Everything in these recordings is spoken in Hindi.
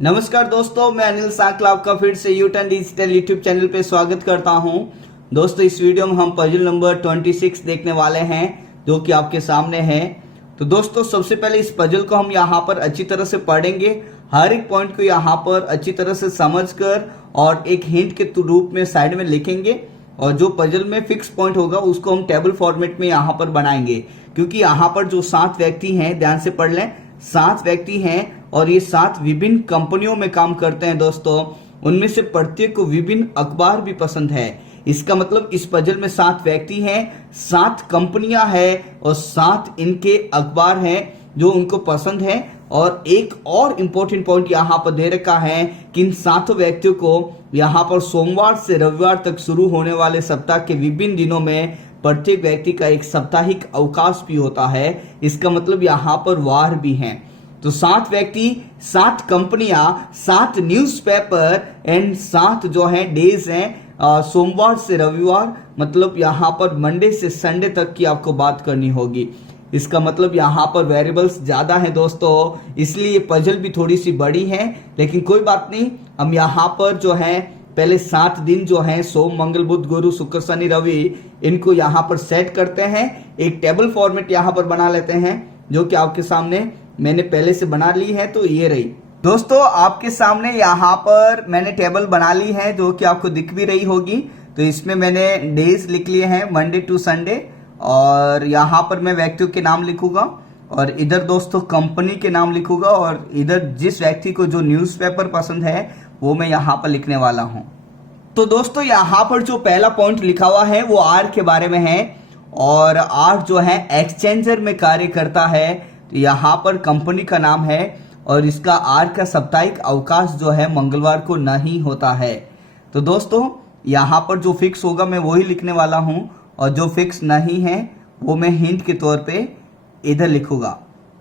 नमस्कार दोस्तों, मैं अनिल सांकला आपका फिर से यूटर्न डिजिटल यूट्यूब चैनल पे स्वागत करता हूं। दोस्तों, इस वीडियो में हम पजल नंबर 26 देखने वाले हैं जो कि आपके सामने है। तो दोस्तों, सबसे पहले इस पजल को हम यहाँ पर अच्छी तरह से पढ़ेंगे, हर एक पॉइंट को यहाँ पर अच्छी तरह से समझकर और एक हिंट के रूप में साइड में लिखेंगे और जो पजल में फिक्स पॉइंट होगा उसको हम टेबल फॉर्मेट में यहाँ पर बनाएंगे। क्योंकि यहाँ पर जो 7 व्यक्ति हैं, ध्यान से पढ़ लें, 7 व्यक्ति हैं और ये 7 विभिन्न कंपनियों में काम करते हैं। दोस्तों, उनमें से प्रत्येक को विभिन्न अखबार भी पसंद है। इसका मतलब इस पजल में 7 व्यक्ति हैं, 7 कंपनियां हैं और 7 इनके अखबार हैं जो उनको पसंद है। और एक और इम्पोर्टेंट पॉइंट यहाँ पर दे रखा है कि इन 7 व्यक्तियों को यहाँ पर सोमवार से रविवार तक शुरू होने वाले सप्ताह के विभिन्न दिनों में प्रत्येक व्यक्ति का एक साप्ताहिक अवकाश भी होता है। इसका मतलब यहाँ पर वार भी हैं। तो 7 व्यक्ति, 7 कंपनियां, 7 न्यूज़पेपर एंड 7 जो है डेज हैं, सोमवार से रविवार, मतलब यहाँ पर मंडे से संडे तक की आपको बात करनी होगी। इसका मतलब यहाँ पर वेरिएबल्स ज्यादा हैं दोस्तों, इसलिए ये पजल भी थोड़ी सी बड़ी है, लेकिन कोई बात नहीं। हम यहाँ पर जो है पहले 7 दिन जो है सोम मंगल बुध गुरु शुक्र शनि रवि, इनको यहाँ पर सेट करते हैं, एक टेबल फॉर्मेट यहाँ पर बना लेते हैं जो कि आपके सामने मैंने पहले से बना ली है। तो ये रही दोस्तों, आपके सामने यहाँ पर मैंने टेबल बना ली है जो कि आपको दिख भी रही होगी। तो इसमें मैंने डेज लिख लिए हैं, मंडे टू संडे, और यहाँ पर मैं व्यक्तियों के नाम लिखूंगा और इधर दोस्तों कंपनी के नाम लिखूंगा और इधर जिस व्यक्ति को जो न्यूज़पेपर पसंद है वो मैं यहाँ पर लिखने वाला हूँ। तो दोस्तों, यहाँ पर जो पहला पॉइंट लिखा हुआ है वो आर के बारे में है और आर जो है एक्सचेंजर में कार्य करता है। तो यहाँ पर कंपनी का नाम है और इसका आर का साप्ताहिक अवकाश जो है मंगलवार को नहीं होता है। तो दोस्तों, यहाँ पर जो फिक्स होगा मैं वही लिखने वाला हूँ और जो फिक्स नहीं है वो मैं हिंट के तौर पे इधर लिखूंगा।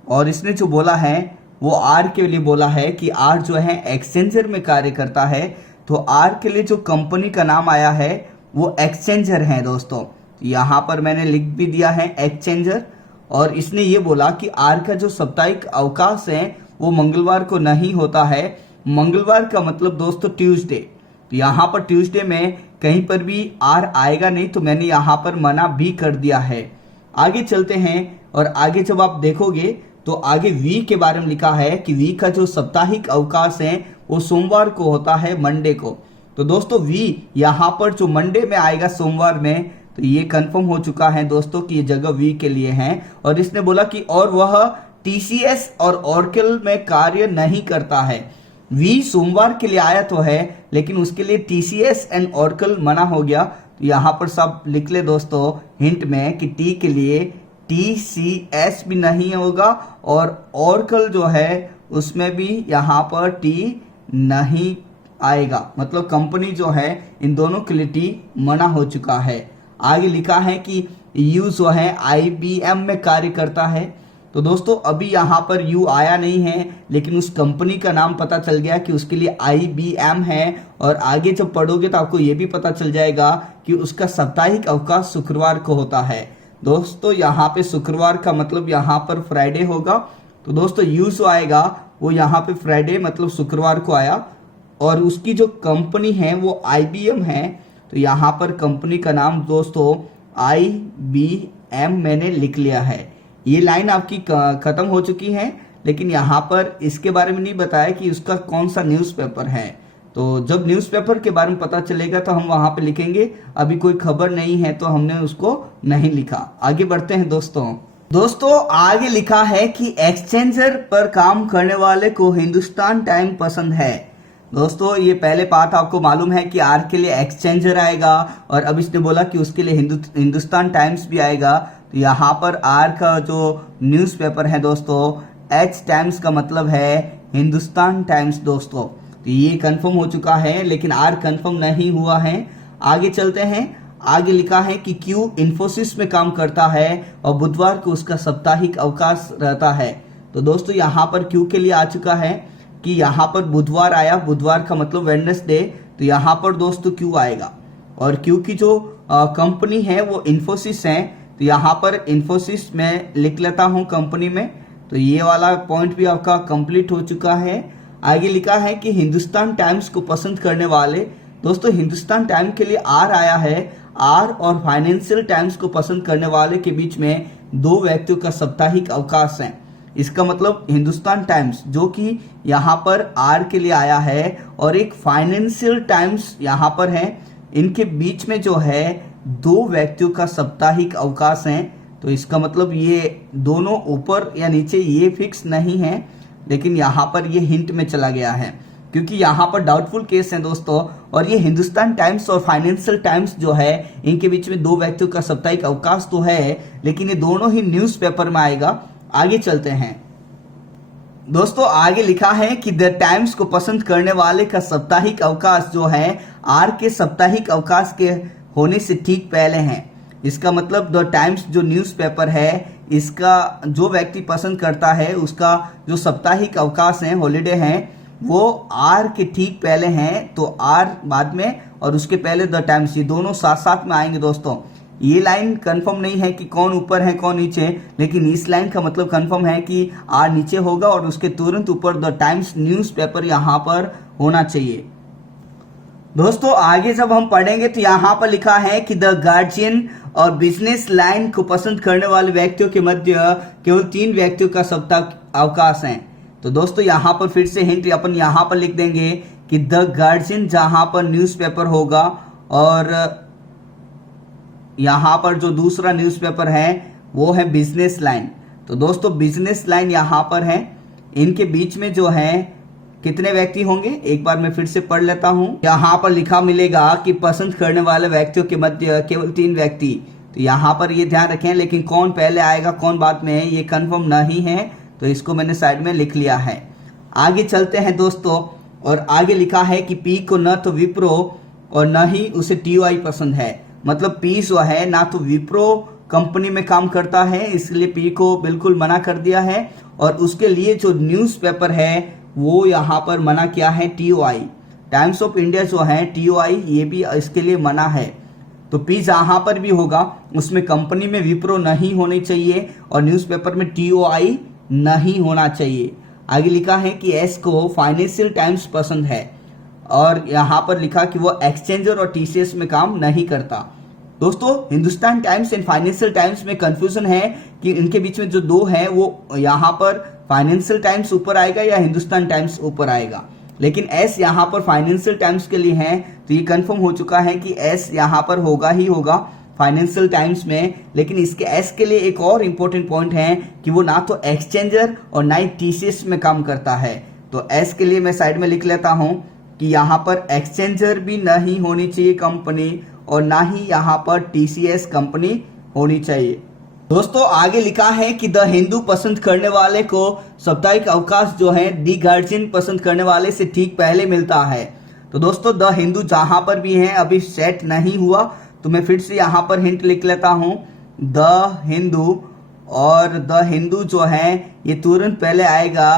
और इसने जो बोला है वो आर के लिए बोला है कि आर जो है एक्सचेंजर में कार्य करता है। तो आर के लिए जो कंपनी का नाम आया है वो एक्सचेंजर है दोस्तों। यहाँ पर मैंने लिख भी दिया है एक्सचेंजर। और इसने ये बोला कि आर का जो साप्ताहिक अवकाश है वो मंगलवार को नहीं होता है। मंगलवार का मतलब दोस्तों ट्यूसडे। तो यहाँ पर ट्यूसडे में कहीं पर भी आर आएगा नहीं, तो मैंने यहाँ पर मना भी कर दिया है। आगे चलते हैं और आगे जब आप देखोगे तो आगे वी के बारे में लिखा है कि वी का जो साप्ताहिक अवकाश है वो सोमवार को होता है, मंडे को। तो दोस्तों, वी यहाँ पर जो मंडे में आएगा सोमवार में, तो ये कंफर्म हो चुका है दोस्तों कि ये जगह वी के लिए है। और इसने बोला कि और वह टीसीएस और ऑरेकल में कार्य नहीं करता है। वी सोमवार के लिए आया तो है, लेकिन उसके लिए टीसीएस एंड ऑरेकल मना हो गया। तो यहाँ पर सब लिख ले दोस्तों हिंट में कि टी के लिए टीसीएस भी नहीं होगा और ऑरेकल जो है उसमें भी यहाँ पर टी नहीं आएगा। मतलब कंपनी जो है इन दोनों के लिए टी मना हो चुका है। आगे लिखा है कि यू जो है आईबीएम में कार्य करता है। तो दोस्तों, अभी यहाँ पर यू आया नहीं है, लेकिन उस कंपनी का नाम पता चल गया कि उसके लिए आईबीएम है। और आगे जब पढ़ोगे तो आपको ये भी पता चल जाएगा कि उसका साप्ताहिक अवकाश शुक्रवार को होता है। दोस्तों, यहाँ पे शुक्रवार का मतलब यहाँ पर फ्राइडे होगा। तो दोस्तों, यू जो आएगा वो यहाँ पे फ्राइडे मतलब शुक्रवार को आया और उसकी जो कंपनी है वो आईबीएम है। तो यहाँ पर कंपनी का नाम दोस्तों आईबीएम मैंने लिख लिया है। ये लाइन आपकी खत्म हो चुकी है, लेकिन यहाँ पर इसके बारे में नहीं बताया कि उसका कौन सा न्यूज़पेपर है। तो जब न्यूज़पेपर के बारे में पता चलेगा तो हम वहां पे लिखेंगे। अभी कोई खबर नहीं है तो हमने उसको नहीं लिखा। आगे बढ़ते हैं दोस्तों, आगे लिखा है कि एक्सचेंजर पर काम करने वाले को हिंदुस्तान टाइम पसंद है। दोस्तों, ये पहले पार्ट आपको मालूम है कि आर के लिए एक्सचेंजर आएगा और अब इसने बोला कि उसके लिए हिंदुस्तान टाइम्स भी आएगा। तो यहाँ पर आर का जो न्यूज़पेपर है दोस्तों, एच टाइम्स का मतलब है हिंदुस्तान टाइम्स दोस्तों। तो ये कंफर्म हो चुका है, लेकिन आर कंफर्म नहीं हुआ है। आगे चलते हैं। आगे लिखा है कि क्यू इन्फोसिस में काम करता है और बुधवार को उसका साप्ताहिक अवकाश रहता है। तो दोस्तों, यहाँ पर क्यू के लिए आ चुका है कि यहाँ पर बुधवार आया, बुधवार का मतलब वेडनेसडे। तो यहाँ पर दोस्तों क्यू आएगा और क्यू की जो कंपनी है वो इन्फोसिस है। तो यहाँ पर इन्फोसिस में लिख लेता हूँ कंपनी में। तो ये वाला पॉइंट भी आपका कंप्लीट हो चुका है। आगे लिखा है कि हिंदुस्तान टाइम्स को पसंद करने वाले, दोस्तों हिंदुस्तान टाइम के लिए आर आया है, आर और फाइनेंशियल टाइम्स को पसंद करने वाले के बीच में दो व्यक्तियों का साप्ताहिक अवकाश है। इसका मतलब हिंदुस्तान टाइम्स जो कि यहाँ पर आर के लिए आया है और एक फाइनेंशियल टाइम्स यहाँ पर है, इनके बीच में जो है दो व्यक्तियों का साप्ताहिक अवकाश है। तो इसका मतलब ये दोनों ऊपर या नीचे ये फिक्स नहीं है, लेकिन यहाँ पर ये हिंट में चला गया है क्योंकि यहाँ पर डाउटफुल केस है दोस्तों। और ये हिंदुस्तान टाइम्स और फाइनेंशियल टाइम्स जो है इनके बीच में दो व्यक्तियों का साप्ताहिक अवकाश तो है, लेकिन ये दोनों ही न्यूज़पेपर में आएगा। आगे चलते हैं दोस्तों, आगे लिखा है कि द टाइम्स को पसंद करने वाले का साप्ताहिक अवकाश जो है आर के साप्ताहिक अवकाश के होने से ठीक पहले है। इसका मतलब द टाइम्स जो न्यूज़पेपर है इसका जो व्यक्ति पसंद करता है उसका जो साप्ताहिक अवकाश है, हॉलीडे है, वो आर के ठीक पहले हैं। तो आर बाद में और उसके पहले द टाइम्स, ये दोनों साथ साथ में आएंगे दोस्तों। ये लाइन कंफर्म नहीं है कि कौन ऊपर है कौन नीचे, लेकिन इस लाइन का मतलब कंफर्म है कि आर नीचे होगा और उसके तुरंत ऊपर द टाइम्स न्यूज़पेपर यहाँ पर होना चाहिए। दोस्तों आगे जब हम पढ़ेंगे तो यहाँ पर लिखा है कि द गार्जियन और बिजनेस लाइन को पसंद करने वाले व्यक्तियों के मध्य केवल 3 व्यक्तियों का साप्ताहिक अवकाश है। तो दोस्तों यहाँ पर फिर से हिंट अपन यहाँ पर लिख देंगे कि द गार्जियन जहाँ पर न्यूज़पेपर होगा और यहाँ पर जो दूसरा न्यूज़पेपर है वो है बिजनेस लाइन। तो दोस्तों बिजनेस लाइन यहाँ पर है, इनके बीच में जो है कितने व्यक्ति होंगे, एक बार मैं फिर से पढ़ लेता हूं। यहाँ पर लिखा मिलेगा कि पसंद करने वाले व्यक्तियों के मध्य केवल 3 व्यक्ति। तो यहाँ पर ये ध्यान रखें, लेकिन कौन पहले आएगा कौन बाद में है ये कंफर्म नहीं है, तो इसको मैंने साइड में लिख लिया है। आगे चलते हैं दोस्तों, और आगे लिखा है कि पी को न तो विप्रो और न ही उसे टीओआई पसंद है। मतलब पी जो है ना तो विप्रो कंपनी में काम करता है, इसलिए पी को बिल्कुल मना कर दिया है, और उसके लिए जो न्यूज़पेपर है वो यहाँ पर मना किया है टीओआई। टाइम्स ऑफ इंडिया जो है टीओआई ये भी इसके लिए मना है। तो पी जहाँ पर भी होगा उसमें कंपनी में विप्रो नहीं होनी चाहिए और न्यूज़पेपर में टीओआई नहीं होना चाहिए। आगे लिखा है कि एस को फाइनेंशियल टाइम्स पसंद है और यहाँ पर लिखा कि वो एक्सचेंजर और टीसीएस में काम नहीं करता। दोस्तों Hindustan times and financial times में कंफ्यूजन है कि इनके बीच में जो दो है वो यहाँ पर फाइनेंशियल टाइम्स ऊपर आएगा या हिंदुस्तान टाइम्स ऊपर आएगा, लेकिन एस यहाँ पर फाइनेंशियल टाइम्स के लिए है। तो ये कंफर्म हो चुका है कि एस यहाँ पर होगा ही होगा फाइनेंशियल टाइम्स में। लेकिन इसके एस के लिए एक और इम्पोर्टेंट पॉइंट है कि वो ना तो एक्सचेंजर और ना ही टीसीएस में काम करता है। तो एस के लिए मैं साइड में लिख लेता हूँ कि यहाँ पर एक्सचेंजर भी नहीं होनी चाहिए कंपनी और ना ही यहाँ पर टीसीएस कंपनी होनी चाहिए। दोस्तों आगे लिखा है कि द हिंदू पसंद करने वाले को साप्ताहिक अवकाश जो है दी गार्जियन पसंद करने वाले से ठीक पहले मिलता है। तो दोस्तों द हिंदू जहां पर भी है अभी सेट नहीं हुआ, तो मैं फिर से यहां पर हिंट लिख लेता हूं द हिंदू, और द हिंदू जो है ये तुरंत पहले आएगा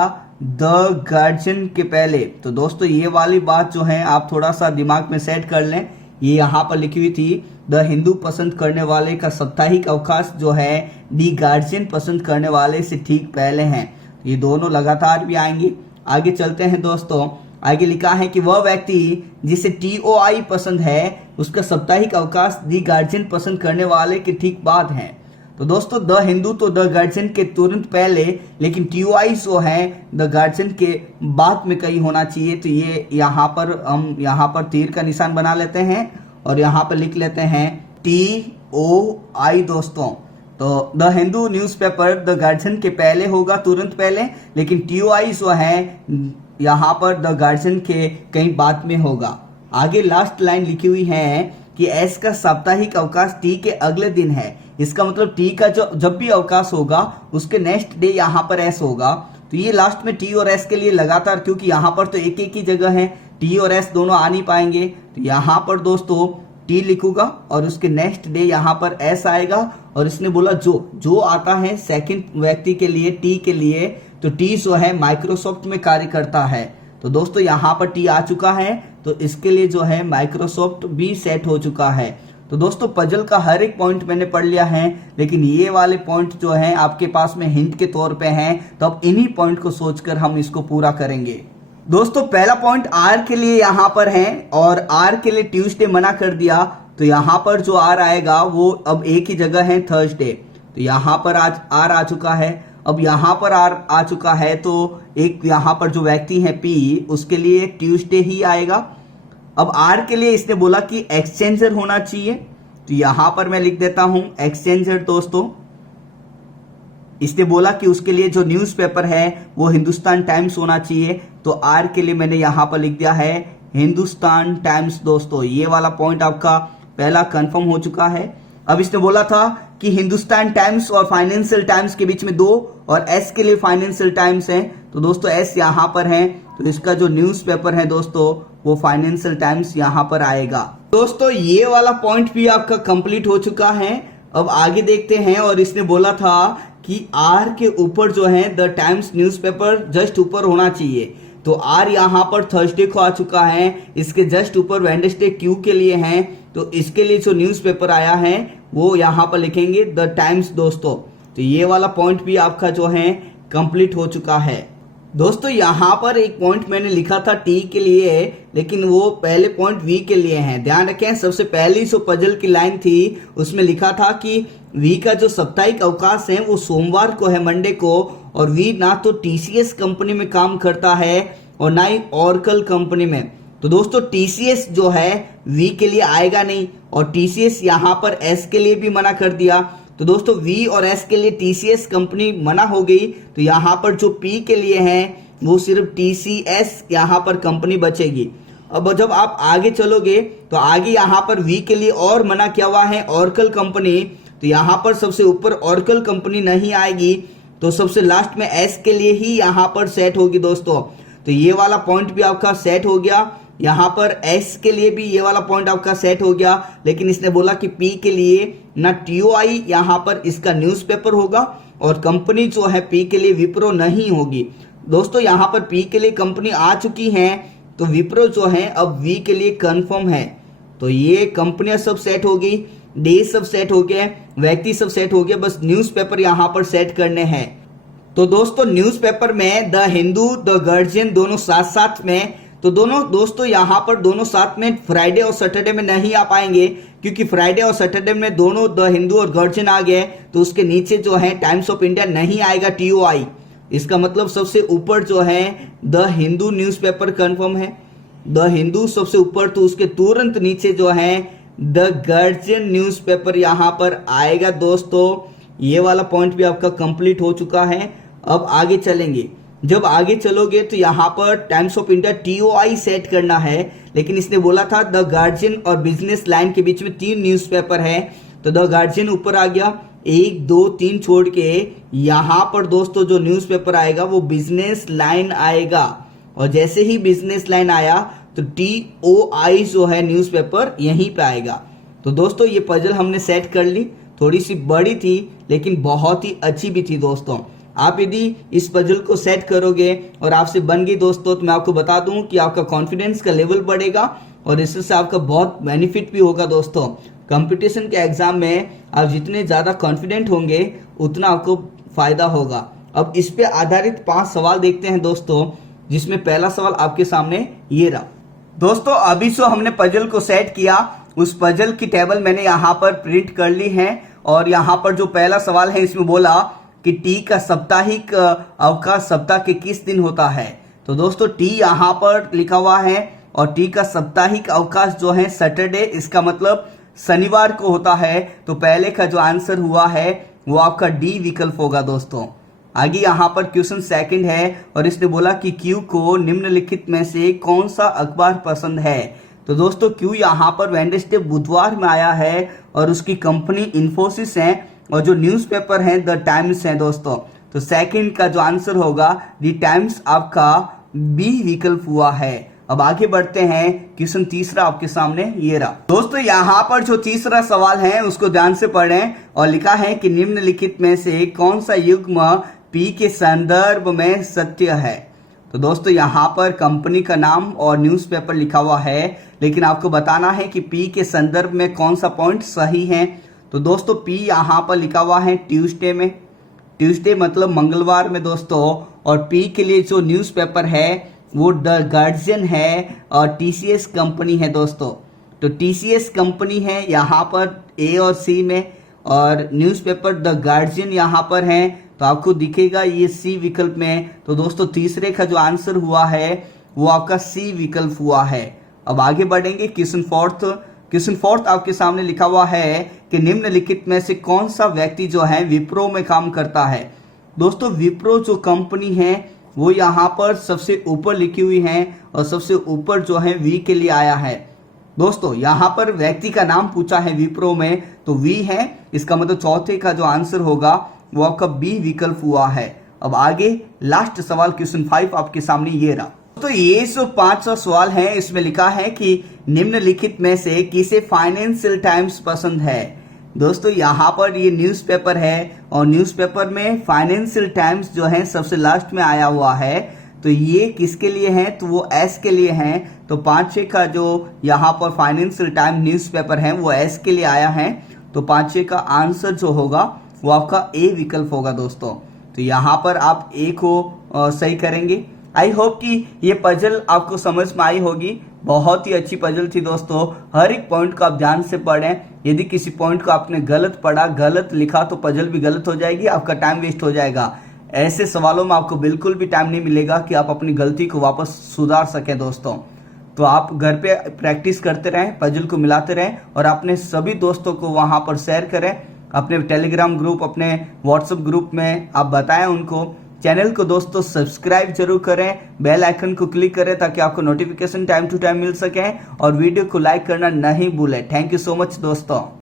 द गार्जियन के पहले। तो दोस्तों ये वाली बात जो है आप थोड़ा सा दिमाग में सेट कर लें, ये यहाँ पर लिखी हुई थी द हिंदू पसंद करने वाले का साप्ताहिक अवकाश जो है दी गार्जियन पसंद करने वाले से ठीक पहले हैं। ये दोनों लगातार भी आएंगे। आगे चलते हैं दोस्तों, आगे लिखा है कि वह व्यक्ति जिसे टीओआई पसंद है उसका साप्ताहिक अवकाश दी गार्जियन पसंद करने वाले के ठीक बाद है। तो दोस्तों द हिंदू तो द गार्जियन के तुरंत पहले, लेकिन टीओआई जो है द गार्जियन के बाद में कहीं होना चाहिए। तो ये यहाँ पर हम यहाँ पर तीर का निशान बना लेते हैं और यहाँ पर लिख लेते हैं टीओआई दोस्तों। तो the Hindu newspaper the guardian के पहले होगा तुरंत पहले, लेकिन टीओआई जो है यहाँ पर द गार्जियन के कहीं बाद में होगा। आगे लास्ट लाइन लिखी हुई है कि एस का साप्ताहिक अवकाश टी के अगले दिन है। इसका मतलब टी का जो जब भी अवकाश होगा उसके नेक्स्ट डे यहाँ पर एस होगा। तो ये लास्ट में टी और एस के लिए लगातार, क्योंकि यहाँ पर तो एक एक ही जगह है, टी और एस दोनों आ नहीं पाएंगे। तो यहाँ पर दोस्तों टी लिखूंगा और उसके नेक्स्ट डे यहाँ पर एस आएगा, और इसने बोला जो आता है सेकंड व्यक्ति के लिए टी के लिए, तो टी जो है माइक्रोसॉफ्ट में कार्य करता है। तो दोस्तों यहाँ पर टी आ चुका है, तो इसके लिए जो है माइक्रोसॉफ्ट भी सेट हो चुका है। तो दोस्तों पजल का हर एक पॉइंट मैंने पढ़ लिया है, लेकिन ये वाले पॉइंट जो हैं आपके पास में हिंट के तौर पे हैं, तो अब इन्हीं पॉइंट को सोचकर हम इसको पूरा करेंगे। दोस्तों पहला पॉइंट आर के लिए यहाँ पर है और आर के लिए ट्यूसडे मना कर दिया, तो यहाँ पर जो आर आएगा वो अब एक ही जगह है थर्सडे, तो यहाँ पर आज आर आ चुका है। अब यहाँ पर आर आ चुका है तो एक यहाँ पर जो व्यक्ति है पी, उसके लिए ट्यूसडे ही आएगा। अब आर के लिए इसने बोला कि एक्सचेंजर होना चाहिए, तो यहाँ पर मैं लिख देता हूं एक्सचेंजर। दोस्तों इसने बोला कि उसके लिए जो न्यूज़पेपर है वो हिंदुस्तान टाइम्स होना चाहिए, तो आर के लिए मैंने यहाँ पर लिख दिया है हिंदुस्तान टाइम्स। दोस्तों ये वाला पॉइंट आपका पहला कंफर्म हो चुका है। अब इसने बोला था कि हिंदुस्तान टाइम्स और फाइनेंशियल टाइम्स के बीच में दो, और एस के लिए फाइनेंशियल टाइम्स है, तो दोस्तों एस यहाँ पर है, तो इसका जो न्यूज़पेपर है दोस्तों वो फाइनेंशियल टाइम्स यहाँ पर आएगा। दोस्तों ये वाला पॉइंट भी आपका कंप्लीट हो चुका है। अब आगे देखते हैं, और इसने बोला था कि आर के ऊपर जो है द टाइम्स न्यूज़पेपर जस्ट ऊपर होना चाहिए, तो आर यहाँ पर थर्सडे को आ चुका है, इसके जस्ट ऊपर वेडनेसडे क्यू के लिए है, तो इसके लिए जो न्यूज़पेपर आया है वो यहाँ पर लिखेंगे द टाइम्स। दोस्तों तो ये वाला पॉइंट भी आपका जो है कंप्लीट हो चुका है। दोस्तों यहाँ पर एक पॉइंट मैंने लिखा था टी के लिए, लेकिन वो पहले पॉइंट वी के लिए है। ध्यान रखें, सबसे पहली जो पजल की लाइन थी उसमें लिखा था कि वी का जो साप्ताहिक अवकाश है वो सोमवार को है, मंडे को, और वी ना तो टीसीएस कंपनी में काम करता है और ना ही ऑरेकल कंपनी में। तो दोस्तों टीसीएस जो है वी के लिए आएगा नहीं, और टीसीएस यहाँ पर एस के लिए भी मना कर दिया, तो दोस्तों वी और एस के लिए टीसीएस कंपनी मना हो गई, तो यहाँ पर जो पी के लिए है वो सिर्फ टीसीएस यहाँ पर कंपनी बचेगी। अब जब आप आगे चलोगे तो आगे यहाँ पर वी के लिए और मना किया हुआ है ऑरेकल कंपनी, तो यहाँ पर सबसे ऊपर ऑरेकल कंपनी नहीं आएगी, तो सबसे लास्ट में एस के लिए ही यहाँ पर सेट होगी। दोस्तों तो ये वाला पॉइंट भी आपका सेट हो गया, यहाँ पर एस के लिए भी ये वाला पॉइंट आपका सेट हो गया, लेकिन इसने बोला कि पी के लिए ना टीओआई यहाँ पर इसका न्यूज़पेपर होगा, और कंपनी जो है पी के लिए विप्रो नहीं होगी। दोस्तों यहाँ पर पी के लिए कंपनी आ चुकी है, तो विप्रो जो है अब वी के लिए कंफर्म है, तो ये कंपनियां सब सेट हो गई, डे सब सेट हो गए, व्यक्ति सब सेट हो गया, बस न्यूज़पेपर यहाँ पर सेट करने हैं। तो दोस्तों न्यूज़पेपर में द हिंदू द गार्जियन दोनों साथ साथ में, तो दोनों दोस्तों यहाँ पर दोनों साथ में फ्राइडे और सैटरडे में नहीं आ पाएंगे, क्योंकि फ्राइडे और सैटरडे में दोनों द हिंदू और गार्जियन आ गए, तो उसके नीचे जो है टाइम्स ऑफ इंडिया नहीं आएगा टीओआई। इसका मतलब सबसे ऊपर जो है द हिंदू न्यूज़पेपर कंफर्म है, द हिंदू सबसे ऊपर, तो उसके तुरंत नीचे जो है द गार्जियन न्यूज़पेपर यहाँ पर आएगा। दोस्तों ये वाला पॉइंट भी आपका कंप्लीट हो चुका है। अब आगे चलेंगे, जब आगे चलोगे तो यहाँ पर times of India TOI set करना है, लेकिन इसने बोला था द गार्जियन और बिजनेस लाइन के बीच में 3 न्यूज़पेपर है, तो द गार्जियन ऊपर आ गया, 1 2 3 छोड़ के यहाँ पर दोस्तों जो न्यूज़पेपर आएगा वो बिजनेस लाइन आएगा, और जैसे ही बिजनेस लाइन आया तो टीओआई जो है न्यूज़पेपर यहीं पे आएगा। तो दोस्तों ये पजल हमने सेट कर ली, थोड़ी सी बड़ी थी लेकिन बहुत ही अच्छी भी थी। दोस्तों आप यदि इस पजल को सेट करोगे और आपसे बन गई दोस्तों, तो मैं आपको बता दूं कि आपका कॉन्फिडेंस का लेवल बढ़ेगा, और इससे आपका बहुत बेनिफिट भी होगा। दोस्तों कंपटीशन के एग्जाम में आप जितने ज़्यादा कॉन्फिडेंट होंगे उतना आपको फायदा होगा। अब इस पे आधारित 5 सवाल देखते हैं दोस्तों, जिसमें पहला सवाल आपके सामने ये रहा। दोस्तों अभी जो हमने पजल को सेट किया, उस पजल की टेबल मैंने यहाँ पर प्रिंट कर ली है, और यहाँ पर जो पहला सवाल है इसमें बोला कि टी का साप्ताहिक अवकाश सप्ताह के किस दिन होता है। तो दोस्तों टी यहाँ पर लिखा हुआ है, और टी का साप्ताहिक अवकाश जो है सैटरडे, इसका मतलब शनिवार को होता है, तो पहले का जो आंसर हुआ है वो आपका डी विकल्प होगा। दोस्तों आगे यहाँ पर क्वेश्चन सेकंड है, और इसने बोला कि क्यू को निम्नलिखित में से कौन सा अखबार पसंद है। तो दोस्तों क्यू यहाँ पर वेडनेसडे बुधवार में आया है, और उसकी कंपनी इन्फोसिस है, और जो न्यूज़पेपर है द टाइम्स है। दोस्तों तो सेकंड का जो आंसर होगा द टाइम्स आपका बी विकल्प हुआ है। अब आगे बढ़ते हैं, क्वेश्चन तीसरा आपके सामने ये रहा। दोस्तों यहाँ पर जो तीसरा सवाल है उसको ध्यान से पढ़ें, और लिखा है कि निम्नलिखित में से कौन सा युग्म पी के संदर्भ में सत्य है। तो दोस्तों यहाँ पर कंपनी का नाम और न्यूज़पेपर लिखा हुआ है, लेकिन आपको बताना है कि पी के संदर्भ में कौन सा पॉइंट सही है। तो दोस्तों पी यहाँ पर लिखा हुआ है ट्यूसडे में, ट्यूसडे मतलब मंगलवार में दोस्तों, और पी के लिए जो न्यूज़पेपर है वो द गार्जियन है और टीसीएस कंपनी है दोस्तों। तो टीसीएस कंपनी है यहाँ पर ए और सी में, और न्यूज़पेपर द गार्जियन यहाँ पर है, तो आपको दिखेगा ये सी विकल्प में। तो दोस्तों तीसरे का जो आंसर हुआ है वो आपका सी विकल्प हुआ है। अब आगे बढ़ेंगे। क्वेश्चन फोर्थ आपके सामने लिखा हुआ है कि निम्नलिखित में से कौन सा व्यक्ति जो है विप्रो में काम करता है। दोस्तों विप्रो जो कंपनी है वो यहाँ पर सबसे ऊपर लिखी हुई है, और सबसे ऊपर जो है वी के लिए आया है। दोस्तों यहाँ पर व्यक्ति का नाम पूछा है विप्रो में, तो वी है, इसका मतलब चौथे का जो आंसर होगा वो आपका बी विकल्प हुआ है। अब आगे लास्ट सवाल क्वेश्चन 5 आपके सामने ये रहा। तो ये जो 500 सवाल है इसमें लिखा है कि निम्नलिखित में से किसे फाइनेंशियल टाइम्स पसंद है। दोस्तों यहाँ पर ये न्यूज़पेपर है, और न्यूज़पेपर में फाइनेंशियल टाइम्स जो है सबसे लास्ट में आया हुआ है। तो ये किसके लिए है, तो वो एस के लिए है। तो 5-6 का जो यहाँ पर फाइनेंशियल टाइम न्यूज़पेपर है वो एस के लिए आया है। तो 5-6 का आंसर जो होगा वो आपका ए विकल्प होगा दोस्तों। तो यहाँ पर आप ए को सही करेंगे। आई होप कि ये पजल आपको समझ में आई होगी। बहुत ही अच्छी पजल थी दोस्तों। हर एक पॉइंट को आप ध्यान से पढ़ें। यदि किसी पॉइंट को आपने गलत पढ़ा, गलत लिखा, तो पजल भी गलत हो जाएगी, आपका टाइम वेस्ट हो जाएगा। ऐसे सवालों में आपको बिल्कुल भी टाइम नहीं मिलेगा कि आप अपनी गलती को वापस सुधार सकें दोस्तों। तो आप घर पे प्रैक्टिस करते रहें, पजल को मिलाते रहें, और अपने सभी दोस्तों को वहां पर शेयर करें। अपने टेलीग्राम ग्रुप, अपने व्हाट्सएप ग्रुप में आप बताएं उनको। चैनल को दोस्तों सब्सक्राइब जरूर करें, बेल आइकन को क्लिक करें ताकि आपको नोटिफिकेशन टाइम टू टाइम मिल सके, और वीडियो को लाइक करना नहीं भूलें। थैंक यू सो मच दोस्तों।